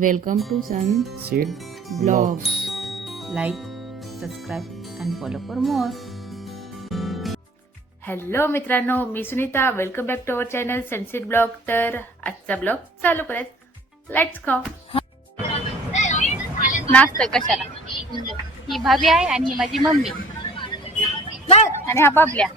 Welcome to Sun Seed Blogs. Like, subscribe and follow for more. Hello मित्रांनो, मी Sunita. Welcome back to our channel sunset blog. तर आजचा blog चालू करायचं. Let's go. नाचतं कशाला. ही भाभी आहे आणि ही माझी मम्मी आणि हा बाबल्या.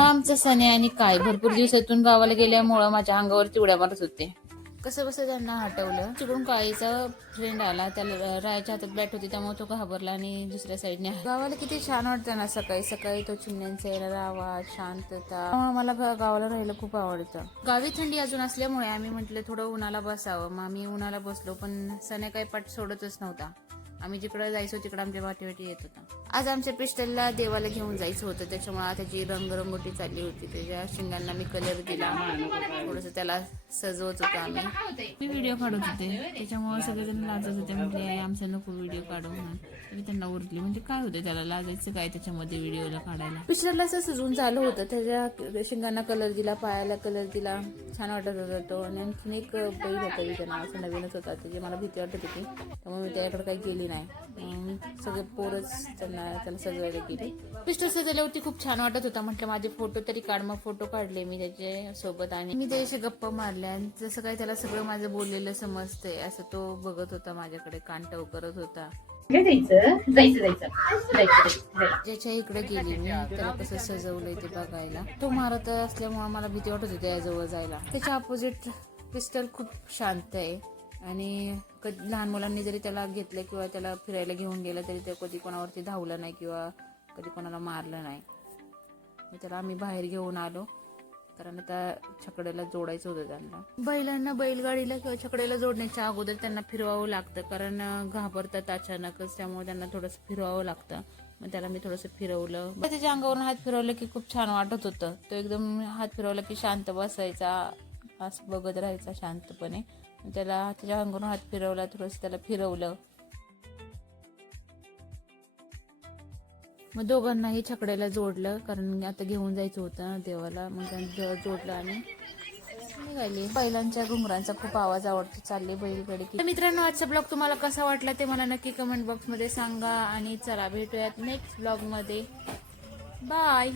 आमचं सने आणि काय भरपूर दिवसातून गावाला गेल्यामुळं माझ्या अंगावरती उड्या मारत होते. कसं बसं त्यांना हटवलं. तिकडून काळीचा फ्रेंड आला, त्याला रायाच्या हातात बॅट होती त्यामुळे तो घाबरला आणि दुसऱ्या साईडने गावाला किती छान वाटतं ना. सकाळी सकाळी तो चिमण्यांचा येणारा आवाज, शांतता. मला गावाला राहायला खूप आवडतं. गावी थंडी अजून असल्यामुळे आम्ही म्हटलं थोडं उन्हाला बसावं. मग आम्ही उन्हाला बसलो, पण सने काही पाठ सोडतच नव्हता. आम्ही जिकडे जायचो तिकडे आमच्या वाटी येत होता. आज आमच्या पिस्टलला देवाला घेऊन जायचं होतं, त्याच्यामुळे त्याची रंगरंगोटी चालली होती. त्याच्या शिंगांना मी कलर दिला, थोडस त्याला सजवत होतो आम्ही. मी व्हिडिओ काढत होते, त्याच्यामुळे सगळेजण लाजत होते. म्हणजे आमचा नको व्हिडिओ काढू म्हणून मी त्यांना उरली. म्हणजे काय होतं त्याला लाजायचं काय त्याच्यामध्ये व्हिडिओला काढायला. पिस्टलला असं सजवून चालू होतं. त्याच्या शिंगांना कलर दिला, पायाला कलर दिला, छान वाटत होता तो. आणि आणखीन एक बैल होता, त्याचं नाव असं नवीनच होता, त्याची मला भीती वाटत होती, त्यामुळे मी त्याकडे काही गेली नाही. सगळे पोरच त्याला सजवायला गेली. पिस्टल सजवल्यावरती खूप छान वाटत होता. म्हटलं माझे फोटो तरी काढ. मग फोटो काढले मी त्याच्या सोबत आणि मी त्याच्याशी गप्पा मारल्या. आणि जसं काय त्याला सगळं माझं बोललेलं समजतंय असं तो बघत होता माझ्याकडे, कानटव करत होता. ज्याच्या इकडे गेली मी त्याला कसं सजवलंय ते बघायला. तो मारत असल्यामुळे मला भीती वाटत होती त्याजवळ जायला. त्याच्या अपोजिट पिस्टल खूप शांत आहे आणि लहान मुलांनी जरी त्याला घेतलं किंवा त्याला फिरायला घेऊन गेलं तरी ते कधी कोणावरती धावलं नाही किंवा कधी कोणाला मारलं नाही. मग त्याला आम्ही बाहेर घेऊन आलो, कारण आता छकड्याला जोडायचं होतं त्यांना. बैलांना बैलगाडीला किंवा छकड्याला जोडण्याच्या अगोदर त्यांना फिरवावं लागतं, कारण घाबरतात अचानकच, त्यामुळे त्यांना थोडंसं फिरवावं लागतं. मग त्याला मी थोडंसं फिरवलं. त्याच्या अंगावरून हात फिरवलं की खूप छान वाटत होतं. तो एकदम हात फिरवला की शांत बसायचा, असं बघत राहायचा शांतपणे. त्याला त्याच्या अंगावरून हात फिरवला, थोडंसं त्याला फिरवलं. मग दोघांनाही छकड्याला जोडलं, कारण आता घेऊन जायचं होतं देवाला. मग त्यांना जोडलं आणि निघाली. बैलांच्या घुंगरांचा खूप आवाज आवडतो. चालले बैलगाडी. तर मित्रांनो, आजचा ब्लॉग तुम्हाला कसा वाटला ते मला नक्की कमेंट बॉक्स मध्ये सांगा. आणि चला भेटूयात नेक्स्ट ब्लॉग मध्ये. बाय.